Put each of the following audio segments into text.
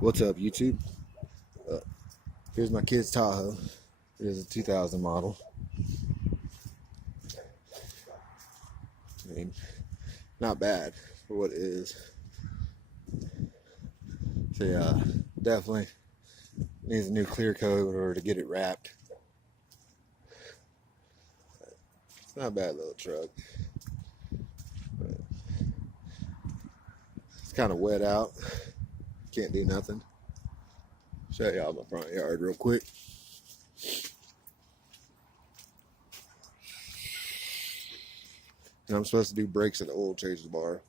What's up, YouTube? Here's my kid's Tahoe. It is a 2000 model. I mean, not bad for what it is. So yeah, definitely needs a new clear coat in order to get it wrapped. It's not a bad little truck. But it's kind of wet out. Can't do nothing. Show y'all my front yard real quick. And I'm supposed to do brakes at the oil change bar.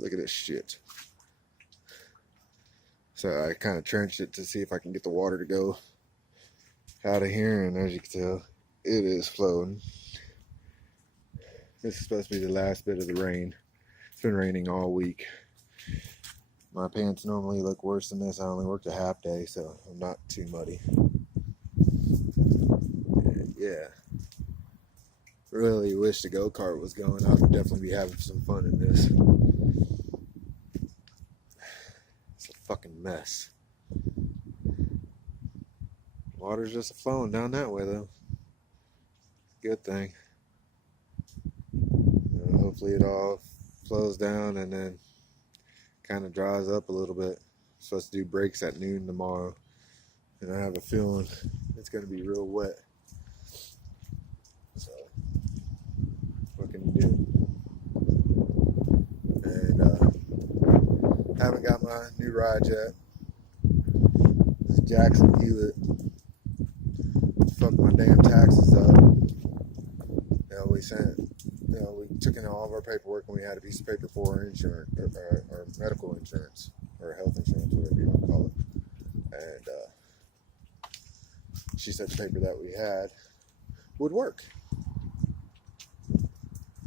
Look at this shit. So I kind of trenched it to see if I can get the water to go out of here, and as you can tell, it is flowing. This is supposed to be the last bit of the rain. It's been raining all week. My pants normally look worse than this. I only worked a half day, so I'm not too muddy. Yeah. Really wish the go-kart was going. I would definitely be having some fun in this. It's a fucking mess. Water's just flowing down that way, though. Good thing. Hopefully it all flows down and then kind of dries up a little bit. I'm supposed to do brakes at noon tomorrow, and I have a feeling it's going to be real wet. So, what can you do? And haven't got my new ride yet. This Jackson Hewitt fucked my damn taxes up. We took in all of our paperwork, and we had a piece of paper for our insurance, or medical insurance, or health insurance, whatever you want to call it. And she said the paper that we had would work.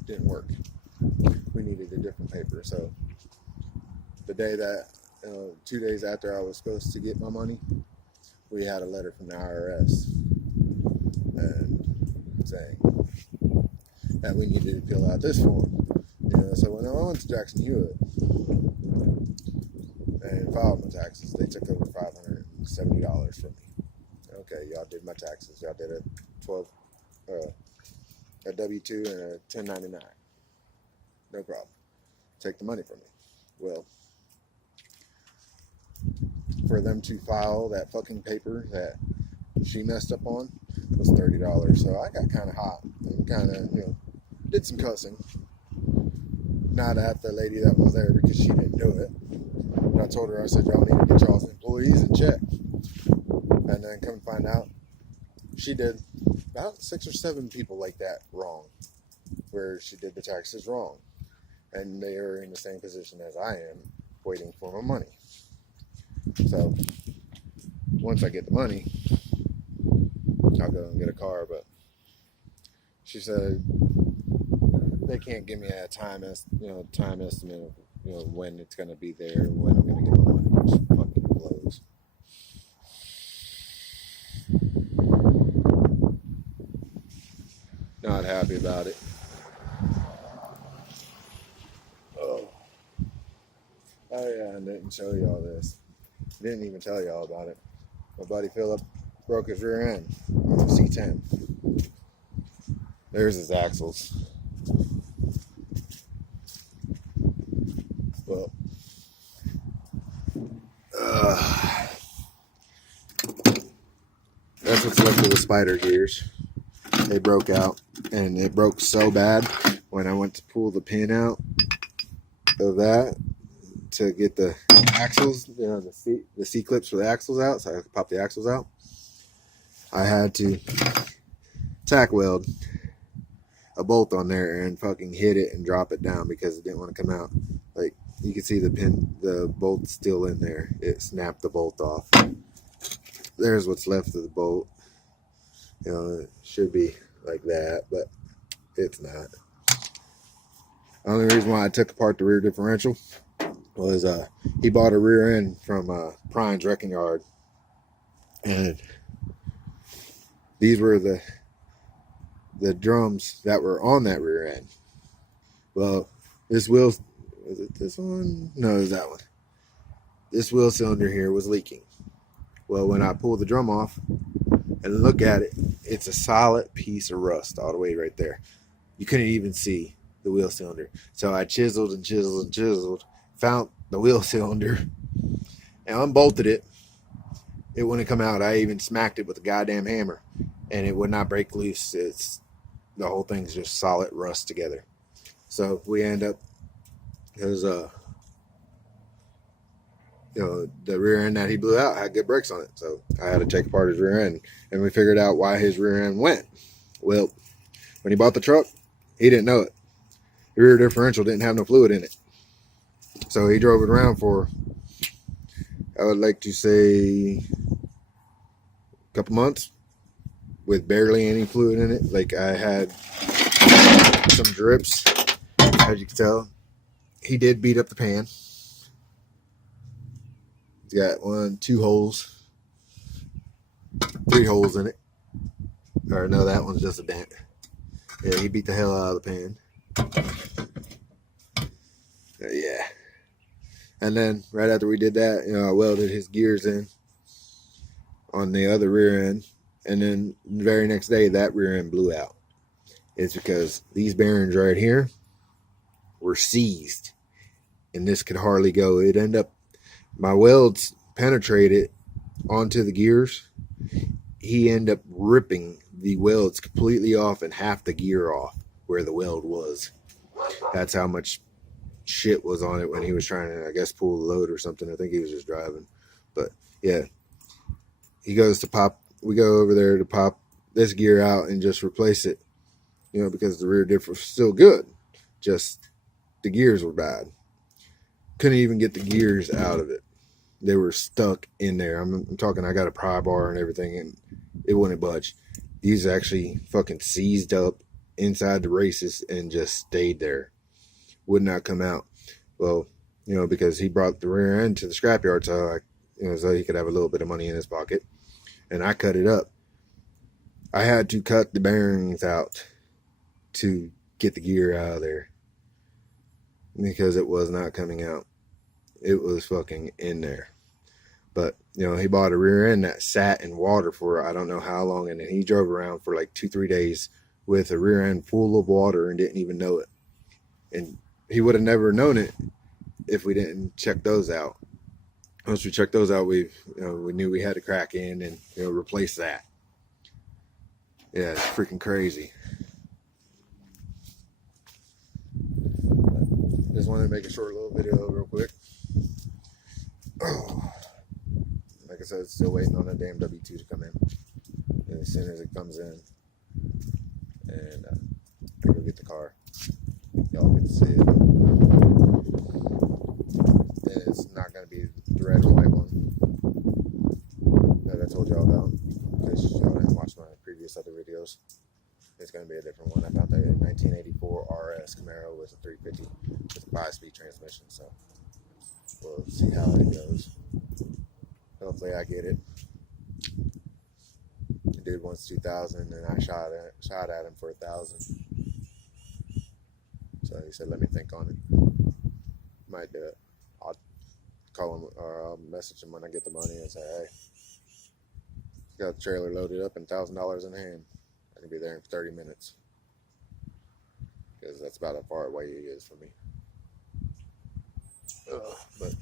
Didn't work. We needed a different paper. So the day that, 2 days after I was supposed to get my money, we had a letter from the IRS and saying that we needed to fill out this form. So when I went to Jackson Hewitt and filed my taxes, they took over $570 from me. Okay, y'all did my taxes. Y'all did a W-2 and a 1099. No problem. Take the money from me. Well, for them to file that fucking paper that she messed up on was $30. So I got kind of hot and kind of, did some cussing. Not at the lady that was there because she didn't do it. But I told her, I said, y'all need to get y'all's employees in check. And then come find out, she did about 6 or 7 people like that wrong, where she did the taxes wrong. And they are in the same position as I am, waiting for my money. So, once I get the money, I'll go and get a car. But she said they can't give me a time estimate of when it's going to be there, when I'm going to get my money, which fucking blows. Not happy about it. Oh yeah, I didn't show y'all this. Didn't even tell y'all about it. My buddy Philip broke his rear end on the C10. There's his axles. Well, that's what's left of the spider gears. They broke out, and it broke so bad when I went to pull the pin out of that to get the axles, the C-clips for the axles out, so I could pop the axles out. I had to tack weld a bolt on there and fucking hit it and drop it down because it didn't want to come out. Like, you can see the bolt's still in there. It snapped the bolt off. There's what's left of the bolt. It should be like that, but it's not. The only reason why I took apart the rear differential was he bought a rear end from Prine's Wrecking Yard, and these were the drums that were on that rear end. Well, this wheel, was it this one? No, it was that one. this wheel cylinder here was leaking. Well, when I pull the drum off and look at it, it's a solid piece of rust all the way right there. You couldn't even see the wheel cylinder. So I chiseled and chiseled and chiseled, found the wheel cylinder, and unbolted it. It wouldn't come out. I even smacked it with a goddamn hammer, and it would not break loose. The whole thing's just solid rust together. So we end up, because the rear end that he blew out had good brakes on it. So I had to take apart his rear end, and we figured out why his rear end went. Well, when he bought the truck, he didn't know it. The rear differential didn't have no fluid in it. So he drove it around for, I would like to say, a couple months with barely any fluid in it. Like, I had some drips, as you can tell. He did beat up the pan. He's got 2 holes, 3 holes in it. Or no, that one's just a dent. Yeah, he beat the hell out of the pan. Yeah. And then right after we did that, I welded his gears in on the other rear end. And then the very next day, that rear end blew out. It's because these bearings right here were seized, and this could hardly go. It ended up, my welds penetrated onto the gears. He ended up ripping the welds completely off and half the gear off where the weld was. That's how much shit was on it when he was trying to, I guess, pull the load or something. I think he was just driving. But yeah, he goes to pop, we go over there to pop this gear out and just replace it, because the rear diff was still good, just the gears were bad. Couldn't even get the gears out of it. They were stuck in there. I'm talking, I got a pry bar and everything, and it wouldn't budge. These actually fucking seized up inside the races and just stayed there. Would not come out. Well, because he brought the rear end to the scrapyard, so he could have a little bit of money in his pocket. And I cut it up. I had to cut the bearings out to get the gear out of there, because it was not coming out. It was fucking in there. But, he bought a rear end that sat in water for I don't know how long, and then he drove around for like 2-3 days with a rear end full of water and didn't even know it. And he would have never known it if we didn't check those out. Once we checked those out, we knew we had to crack in and replace that. Yeah, it's freaking crazy. Just wanted to make a short little video real quick. Like I said, still waiting on that damn W-2 to come in. And as soon as it comes in, and I go get the car, y'all get to see it. And it's not going to be the red and white one that I told y'all about, because y'all didn't watch my previous other videos. It's going to be a different one. I found that in 1984 RS Camaro with a 350 with a 5-speed transmission. So we'll see how it goes. Hopefully I get it. The dude wants 2,000, and I shot at him for 1,000. So he said, let me think on it. Might do it. I'll call him, or I'll message him when I get the money and say, hey, got the trailer loaded up and $1,000 in hand. I can be there in 30 minutes. Because that's about how far away he is from me. But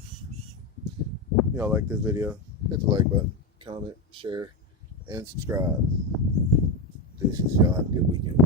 y'all like this video, hit the like button, comment, share, and subscribe. Deuces, y'all have a good weekend.